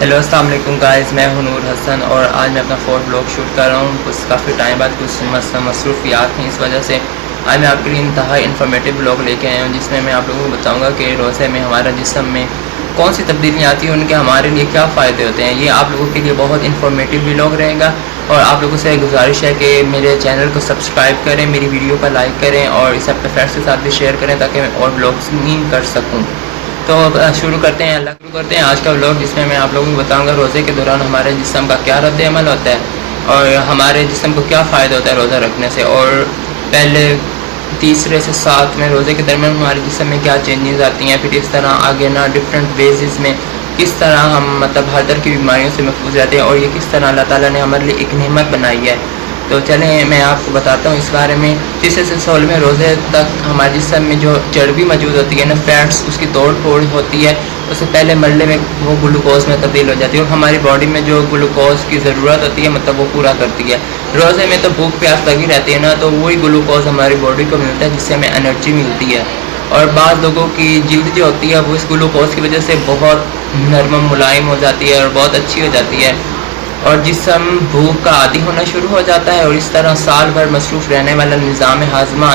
Hello अस्सलाम वालेकुम guys, मैं हूं नूर हसन और आज मैं अपना फोर्थ ब्लॉग शूट कर रहा हूं। कुछ काफ़ी टाइम बाद कुछ मसरूफियात हैं, इस वजह से आज मैं आपके लिए इंतहा इन्फॉर्मेटिव ब्लॉग लेके आया हूं, जिसमें मैं आप लोगों को बताऊंगा कि रोज़े में हमारा जिस्म में कौन सी तब्दीलियाँ आती हैं, उनके हमारे लिए क्या फ़ायदे होते हैं। ये आप लोगों के लिए बहुत इन्फॉर्मेटिव ब्लॉग रहेगा और आप लोगों से गुजारिश है कि मेरे चैनल को सब्सक्राइब करें, मेरी वीडियो को लाइक करें और इसे अपने फ्रेंड्स के साथ भी शेयर करें ताकि मैं और ब्लॉग्स नहीं कर सकूँ। तो शुरू करते हैं आज का व्लॉग, जिसमें मैं आप लोगों को बताऊंगा रोज़े के दौरान हमारे जिस्म का क्या रद्द अमल होता है और हमारे जिस्म को क्या फ़ायदा होता है रोज़ा रखने से, और पहले तीसरे से सातवें रोज़े के दरमियान हमारे जिस्म में क्या चेंजेस आती हैं। फिर इस तरह आगे ना डिफरेंट बेसिस में किस तरह हम मतलब हर तरह की बीमारियों से महफूज रहते हैं और ये किस तरह अल्लाह ताला ने हमारे लिए एक नेमत बनाई है। तो चलें मैं आपको बताता हूँ इस बारे में। तीसरे से 16वें रोज़े तक हमारे जिस्म में जो चर्बी मौजूद होती है ना, फैट्स, उसकी तोड़ फोड़ होती है। उससे पहले मरले में वो ग्लूकोज में तब्दील हो जाती है और हमारी बॉडी में जो ग्लूकोज की ज़रूरत होती है मतलब वो पूरा करती है। रोज़े में तो भूख प्यास लगी रहती है ना, तो वही ग्लूकोज हमारी बॉडी को मिलता है जिससे हमें एनर्जी मिलती है। और बाज़ लोगों की जल्द जो होती है वो इस ग्लूकोज की वजह से बहुत नरम मुलायम हो जाती है और बहुत अच्छी हो जाती है और जिस्म भूख का आदी होना शुरू हो जाता है और इस तरह साल भर मसरूफ़ रहने वाला निज़ाम हाज़मा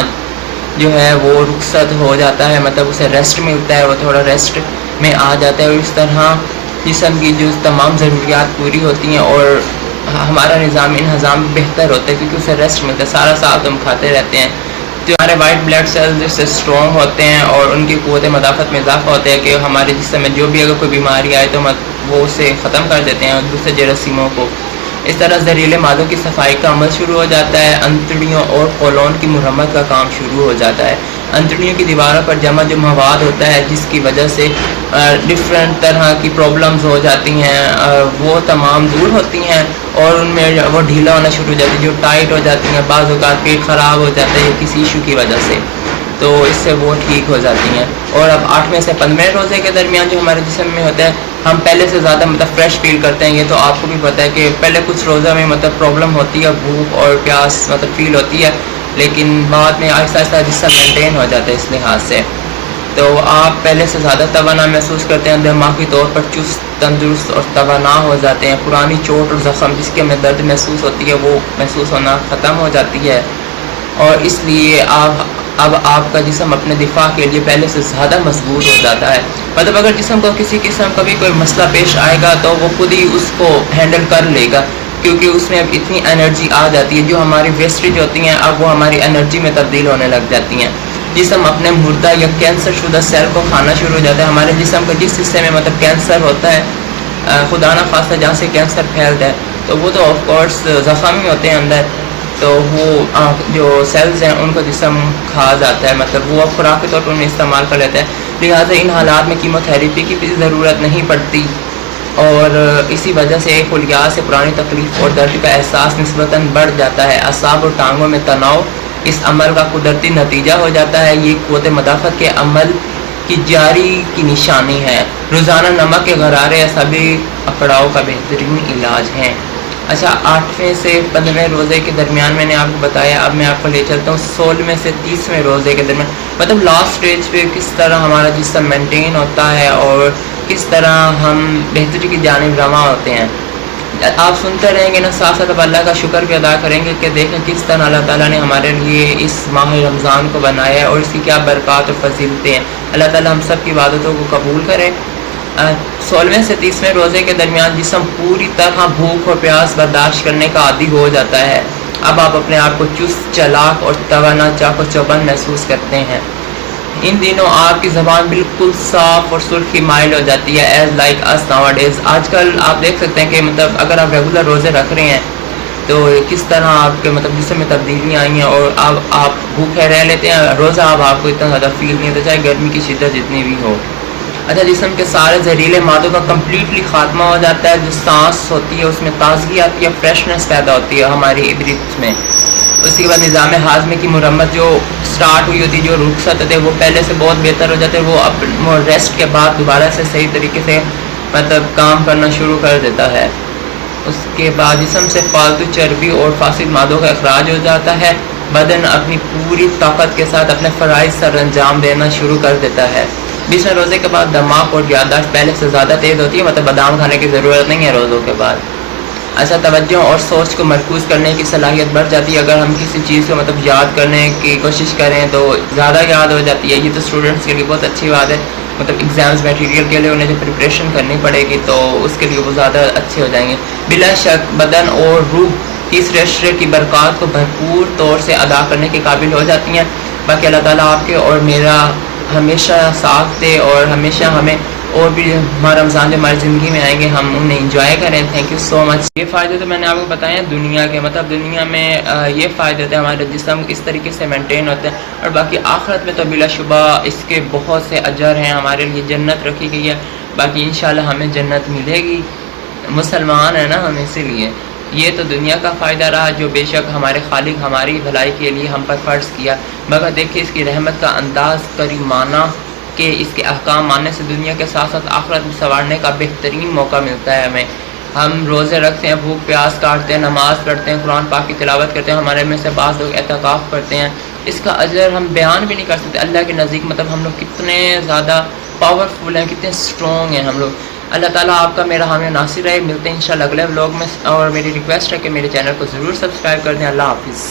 जो है वो रुखसत हो जाता है, मतलब उसे रेस्ट मिलता है, वो थोड़ा रेस्ट में आ जाता है और इस तरह जिस्म की जो तमाम ज़रूरियात पूरी होती हैं और हमारा निज़ाम इंहज़ाम बेहतर होता है क्योंकि उसे रेस्ट मिलता है। सारा साल तो हम खाते रहते हैं, तो हमारे वाइट ब्लड सेल्स जिससे स्ट्रॉन्ग होते हैं और उनकी क़ुव्वत मदाफ़त में इजाफा होता है कि हमारे जिस्म में जो भी अगर कोई बीमारी आए तो वो उसे ख़त्म कर देते हैं और दूसरे जरासीमों को। इस तरह जहरीले मादों की सफाई का अमल शुरू हो जाता है। अंतड़ियों और कोलोन की मुरम्मत का काम शुरू हो जाता है। अंतड़ियों की दीवारों पर जमा जो मवाद होता है जिसकी वजह से डिफरेंट तरह की प्रॉब्लम्स हो जाती हैं वो तमाम दूर होती हैं और उनमें वो ढीला होना शुरू हो जाती है, जो टाइट हो जाती हैं, बाज़ औक़ात पेट ख़राब हो जाता है किसी इशू की वजह से, तो इससे वो ठीक हो जाती हैं। और अब 8वें से 15वें रोज़े के दरमियान जो हमारे जिस्म में होता है हम पहले से ज़्यादा मतलब फ्रेश फील करते हैं। ये तो आपको भी पता है कि पहले कुछ रोज़ा में मतलब प्रॉब्लम होती है, भूख और प्यास मतलब फ़ील होती है, लेकिन बाद में आहिस्ता आहिस्ता जिस्म मेंटेन हो जाता है इस लिहाज से। तो आप पहले से ज़्यादा तवाना महसूस करते हैं, दिमागी तौर पर चुस्त, तंदुरुस्त और तवाना हो जाते हैं। पुरानी चोट और ज़ख़म जिसकी हमें दर्द महसूस होती है वो महसूस होना ख़त्म हो जाती है और इसलिए अब आपका जिस्म अपने दिफा के लिए पहले से ज़्यादा मजबूत हो जाता है। मतलब अगर जिस्म को किसी किस्म का भी कोई मसला पेश आएगा तो वो खुद ही उसको हैंडल कर लेगा क्योंकि उसमें अब इतनी एनर्जी आ जाती है। जो हमारी वेस्टेज होती हैं अब वो हमारी एनर्जी में तब्दील होने लग जाती हैं। जिस्म अपने मुर्दा या कैंसर शुदा सेल को खाना शुरू हो जाता है। हमारे जिस्म का जिस हिस्से में मतलब कैंसर होता है, खुदा न खास्ता जहाँ से कैंसर फैलता है, तो वो तो ऑफ कोर्स ज़ख़म ही होते हैं अंदर, तो वो जो सेल्स हैं उनको जिस्म खा जाता है, मतलब वो अब खुराक के तौर पर उन्हें इस्तेमाल कर लेता है। लिहाजा इन हालात में कीमोथेरेपी की भी ज़रूरत नहीं पड़ती और इसी वजह से खुलियात से पुरानी तकलीफ़ और दर्द का एहसास निस्बतन बढ़ जाता है। असाब और टांगों में तनाव इस अमल का कुदरती नतीजा हो जाता है। ये क़ुव्वत मदाफ़त के अमल की जारी की निशानी है। रोज़ाना नमक के गरारे सभी अकड़ाव का बेहतरीन इलाज है। अच्छा, 8वें से 15वें रोज़े के दरमियान मैंने आपको बताया। अब मैं आपको ले चलता हूँ 16वें से 30वें रोज़े के दरमियान, मतलब लास्ट स्टेज पे किस तरह हमारा जिस्म मेंटेन होता है और किस तरह हम बेहतरी की जानिब रवा होते हैं। आप सुनते रहेंगे ना, साथ साथ अब अल्लाह का शुक्र भी अदा करेंगे कि देखें किस तरह अल्लाह ताला ने हमारे लिए इस माह रमज़ान को बनाया है और इसकी क्या बरक़ात और फजीलतें हैं। अल्लाह ताला हम सब की इबादतों को कबूल करे। 16वें से 30वें रोज़े के दरमियान जिस्म पूरी तरह भूख और प्यास बर्दाश्त करने का आदी हो जाता है। अब आप अपने आप को चुस्त, चालाक और तवाना, चाको चौबंद महसूस करते हैं। इन दिनों आपकी ज़बान बिल्कुल साफ़ और सुर्खी माइल हो जाती है, एज़ लाइक अस नाउअडेज़। आजकल आप देख सकते हैं कि मतलब अगर आप रेगुलर रोज़े रख रहे हैं तो किस तरह आपके मतलब जिस्म में तब्दीलियाँ आई हैं और अब आप भूखे रह लेते हैं। रोज़ा अब आपको इतना ज़्यादा फील नहीं होता, चाहे गर्मी की शिद्दत जितनी भी हो। अच्छा, जिस्म के सारे जहरीले मादों का कम्प्लीटली ख़ात्मा हो जाता है। जो सांस होती है उसमें ताजगी आती है, फ्रेशनेस पैदा होती है हमारी ब्रीथ में। उसके बाद निज़ाम हाज़मे की मुरम्मत जो स्टार्ट हुई होती है, जो रुखसत होते हैं वो पहले से बहुत बेहतर हो जाते हैं। वो अब रेस्ट के बाद दोबारा से सही तरीके से मतलब काम करना शुरू कर देता है। उसके बाद जिस्म से फालतू चर्बी और फासिद मादों का अखराज हो जाता है। बदन अपनी पूरी ताकत के साथ अपने फ़राइज़ सर अंजाम देना शुरू कर देता है। 20वें रोज़े के बाद दिमाग और याददाश्त पहले से ज़्यादा तेज़ होती है, मतलब बादाम खाने की ज़रूरत नहीं है रोज़ों के बाद। ऐसा तवज्जो और सोच को मरकूज़ करने की सलाहियत बढ़ जाती है। अगर हम किसी चीज़ को मतलब याद करने की कोशिश करें तो ज़्यादा याद हो जाती है। ये तो स्टूडेंट्स के लिए बहुत अच्छी बात है, मतलब एग्ज़ाम्स मटेरियल के लिए उन्हें जो प्रिपरेशन करनी पड़ेगी तो उसके लिए वो ज़्यादा अच्छे हो जाएंगे। बिला शक बदन और रूह तीसरे अशरे की बरक़ात को भरपूर तौर से अदा करने के काबिल हो जाती हैं। बाकी अल्लाह ताला आपके और मेरा हमेशा साथ दे और हमेशा हमें और भी हमारा रमज़ान जो हमारी ज़िंदगी में आएंगे हम उन्हें इंजॉय करें। Thank you so much. ये फ़ायदे तो मैंने आपको बताए हैं दुनिया के, मतलब दुनिया में ये फ़ायदे होते हैं, हमारे जिस्म इस तरीके से मेंटेन होते हैं, और बाकी आखिरत में तो बिलाशुबा इसके बहुत से अजर हैं, हमारे लिए जन्नत रखी गई है। बाकी इंशाल्लाह हमें जन्नत मिलेगी, मुसलमान है ना हम, इसीलिए ये तो दुनिया का फ़ायदा रहा जो बेशक हमारे खालिक हमारी भलाई के लिए हम पर फ़र्ज़ किया। मगर देखिए इसकी रहमत का अंदाज़ करीमाना कि इसके अहकाम मानने से दुनिया के साथ साथ आखिरत में संवारने का बेहतरीन मौका मिलता है हमें। हम रोज़े रखते हैं, भूख प्यास काटते हैं, नमाज़ पढ़ते हैं, कुरान पाक की तिलावत करते हैं, हमारे में से बाज़ लोग एतकाफ़ करते हैं। इसका अजर हम बयान भी नहीं कर सकते अल्लाह के नज़दीक, मतलब हम लोग कितने ज़्यादा पावरफुल हैं, कितने स्ट्रॉन्ग हैं हम लोग। अल्लाह ताला आपका मेरा हामी नासिर रहे। मिलते हैं इंशाल्लाह अगले व्लॉग में, और मेरी रिक्वेस्ट है कि मेरे चैनल को ज़रूर सब्सक्राइब कर दें। अल्लाह हाफ़िज़।